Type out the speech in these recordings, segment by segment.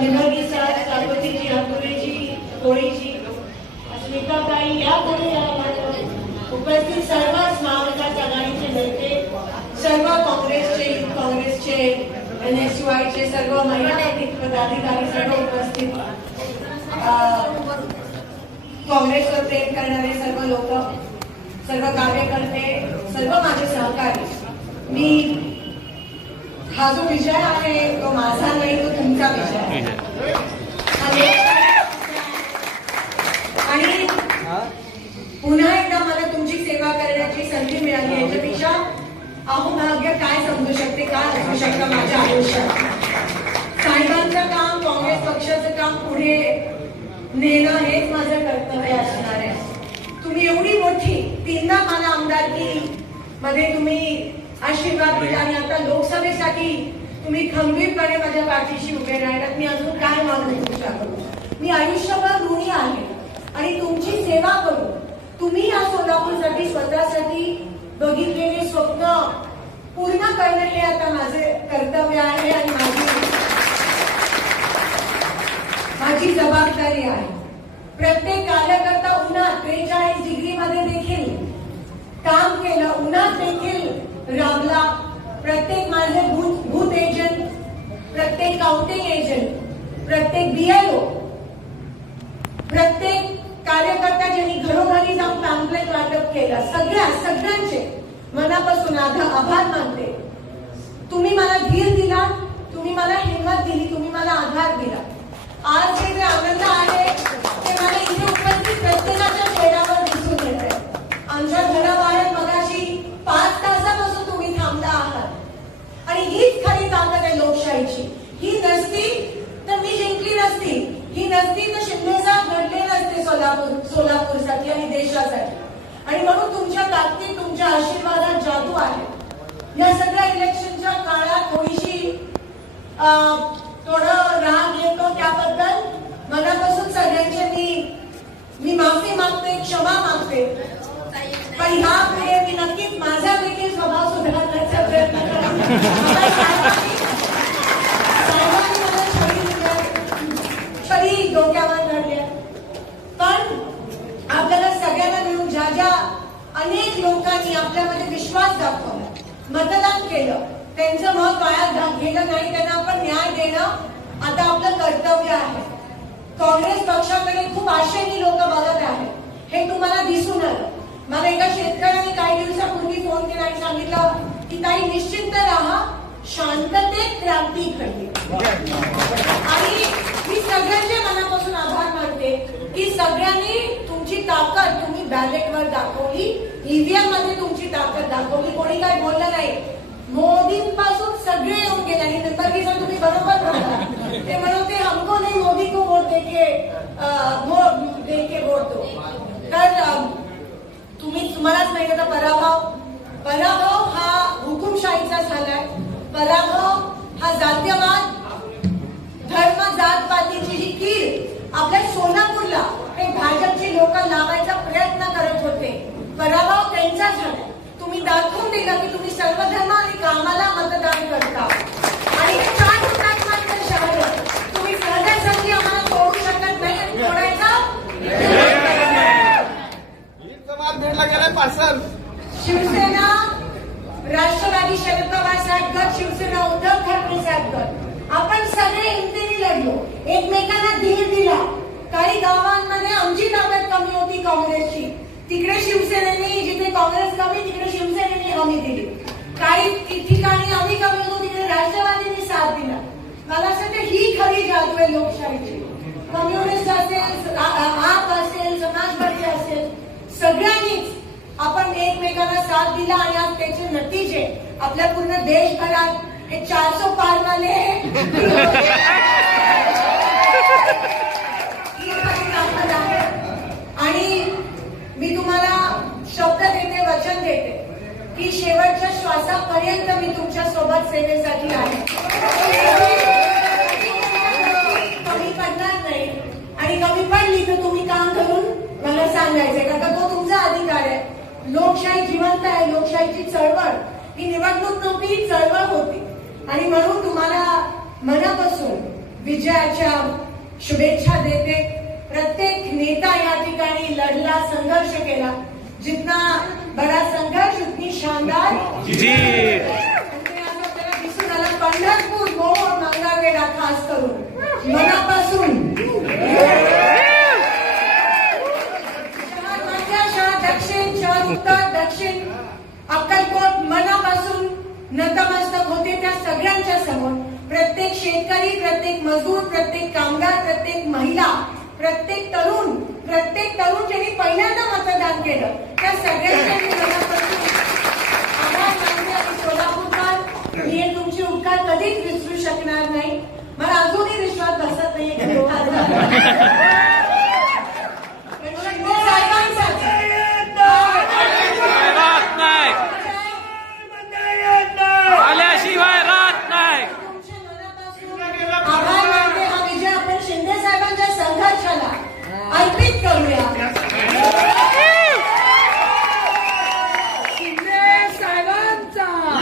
निलंगीचा सार्वतीची अंकुरेची कोळीची स्मिताताई या पुढे या उपस्थित सर्व महाविकास आघाडीचे नेते सर्व काँग्रेसचे काँग्रेसचे एन एस सर्व महिला पदाधिकारी सर्व उपस्थित काँग्रेसवर प्रेम करणारे सर्व लोक सर्व कार्यकर्ते सर्व माझे सहकारी मी हा जो विजय आहे तो माझा नाही तो तुमचा विजय आहे. आणि आणि पुन्हा एकदा मला तुमची सेवा करण्याची संधी मिळाली. याच्यापेक्षा अहोभाग्य काय समजू शकते काय असू शकतं माझ्या आयुष्यात? साहेबांचं काम काँग्रेस पक्षाचं काम पुढे नेणं हेच माझं कर्तव्य असणार आहे. तुम्ही एवढी मोठी तीनदा मला आमदारकी मध्ये तुम्ही आशीर्वाद दिला आणि आता लोकसभेसाठी तुम्ही खंबीरपणे माझ्या पाठीशी उभे राहिलात मी अजून काय मागणी तुमच्याकडून मी आयुष्यभर ऋणी आहे आणि तुमची सेवा करू तुम्ही या सोलापूरसाठी स्वतःसाठी बघितलेले स्वप्न पूर्ण करणं हे आता माझे कर्तव्य आहे आणि माझी माझी जबाबदारी आहे. प्रत्येक कार्यकर्ता उन्हात त्रेचाळीस डिग्री मध्ये देखील काम केलं उन्हात देखील राबला प्रत्येक माझे बूथ एजंट प्रत्येक काउंटिंग एजंट प्रत्येक बीएलओ प्रत्येक कार्यकर्ता ज्यांनी घरोघरी जाऊन पॅम्पलेट वाटप केलं सगळ्या सगळ्यांचे मनापासून आधा- आभार मानते. तुम्ही मला धीर दिला तुम्ही मला हिंमत दिली तुम्ही मला आधार दिला. आज जे आनंद आहे ते मला इथे उपस्थित प्रत्येकाच्या चेहऱ्यावर दिसून येत आहे आमच्या घराबाहेर मगाशी पाच तासापासून तुम्ही थांबला आहात आणि हीच खरी ताकद आहे लोकशाहीची ही नसती तर मी जिंकली नसती ही नसती तर शिंदेसाहेब घडले नसते सोलापूर सोलापूरसाठी आणि देशासाठी. आणि म्हणून तुमच्या ताकदीत तुमच्या आशीर्वादात जादू आहे. या सगळ्या इलेक्शनच्या काळात थोडीशी अं, थोडं राग येतो त्याबद्दल. मनापासून सगळ्यांचे मी मी माफी मागते क्षमा मागते. पण ह्या पुढे मी नक्कीच माझा देखील स्वभाव सुधारण्याचा प्रयत्न करेन. त्यांचं मत वाया घेणं नाही त्यांना आपण न्याय देणं आता आपलं कर्तव्य आहे. काँग्रेस पक्षाकडे खूप आशेनी लोक बघत आहेत. हे तुम्हाला दिसून आलं. मला एका शेतकऱ्याने काही दिवसापूर्वी फोन केला आणि सांगितलं की काही निश्चिंत राहा. शांततेत क्रांती घडली आणि मी सगळ्यांच्या मनापासून आभार मानते की सगळ्यांनी तुमची ताकद तुम्ही बॅलेटवर दाखवली. ईव्हीएममध्ये तुमची ताकद दाखवली. कोणी काय बोललं नाही. मोदींपासून सगळे येऊन गेले. आणि नंतर सर तुम्ही बरोबर बोलला. ते म्हणते हमको नाही मोदी को वोट देके वोट देके वोट दो. तर तुम्ही तुम्हालाच माहिती आता पराभव. पराभव हा हुकुमशाहीचा झालाय पराभव हा जातीयवाद धर्म जात पातीची ही कीड आपल्या सोलापूरला हे भाजपची लोक लावायचा प्रयत्न करत होते पराभव त्यांचा झाला तुम्ही दाखवून दिलं की तुम्ही सर्व धर्म आणि कामाला मतदान करता. आणि हे चार हुतात्म्यांचं शहर तुम्ही सहजासहजी आम्हाला तोडू शकत नाही आणि तोडायचा शिवसेना राष्ट्रवादी शरद पवार साहेब गट शिवसेना उद्धव ठाकरे साहेब गट. आपण सगळे हिमतीने लढलो. एकमेकांना धीर दिला काही गावांमध्ये आमची ताकद कमी होती काँग्रेसची तिकडे शिवसेनेने जिथे काँग्रेस कमी तिकडे शिवसेनेने हमी दिली काही ठि- ठिकाणी आम्ही कमी होतो तिकडे राष्ट्रवादीने साथ दिला मला असं वाटतं ही खरी जादू आहे लोकशाहीची कम्युनिस्ट असेल आ- आ- आप असेल समाजवादी असेल सगळ्यांनीच आपण एकमेकांना साथ दिला आणि आज त्याचे नतीजे आपल्या पूर्ण देशभरात हे चारसो पार वाले आणि मी तुम्हाला शब्द देते वचन देते की शेवटच्या श्वासापर्यंत मी तुमच्यासोबत सेवेसाठी आहे कमी पडणार नाही आणि कमी पडली तर तुम्ही काम करून मला सांगायचंय कारण का तो तुमचा अधिकार आहे लोकशाही जिवंत आहे लोकशाहीची चळवळ. ही निवडणूक नव्हती ही चळवळ होती. आणि म्हणून तुम्हाला मनापासून विजयाच्या शुभेच्छा देते. प्रत्येक नेता या ठिकाणी लढला संघर्ष केला. जितना बडा संघर्ष उतनी शानदार दिसून आलं पंढरपूर मोहोळ मंगळवेढा खास करून. मनापासून शहर मध्य शहर दक्षिण शहर उत्तर दक्षिण अक्कलकोट मनापासून नतमस्तक होते त्या सगळ्यांच्या समोर. प्रत्येक शेतकरी प्रत्येक मजूर प्रत्येक कामगार प्रत्येक महिला प्रत्येक तरुण प्रत्येक तरुण ज्यांनी पहिल्यांदा मतदान केलं. त्या सगळ्यांच्या मी मनापासून आभार मानते आणि सोलापूरकर मी हे तुमचे उपकार कधीच विसरू शकणार नाही मला अजूनही विश्वास बसत नाहीये की तो खासदार पण शिंदे साहेबांचाच. राहत नाही आल्याशिवाय राहत नाही तुमच्या मनापासून आभार मानते हा विजय आपण शिंदे साहेबांच्या संघर्षाला अर्पित करूया.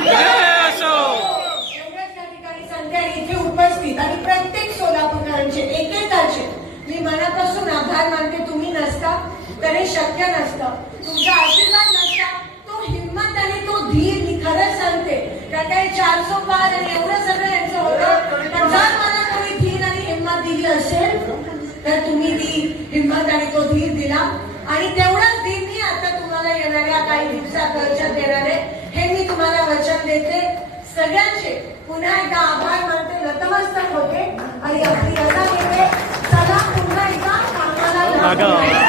जय असो एवढ्याच ठिकाणी संधी इथे उपस्थित आणि प्रत्येक सोलापूरकरांचे एकेकाचे. मी मनापासून आभार मानते तुम्ही नसता तर हे शक्य नसतं. तुमचा आशीर्वाद नसता तो हिंमत आणि तो धीर मी खरंच सांगते. कारण काही चारसो पार आणि एवढं सगळं यांचं होतं. पण जर मला कोणी धीर आणि हिंमत दिली असेल तर तुम्ही ती हिंमत आणि तो धीर दिला. आणि तेवढाच धीर मी आता तुम्हाला येणाऱ्या काही दिवसात वचन देणार आहे हे मी तुम्हाला वचन देते. सगळ्यांचे पुन्हा एकदा आभार मानते. नतमस्तक होते. आणि आपली रजा घेते चला पुन्हा एकदा कामाला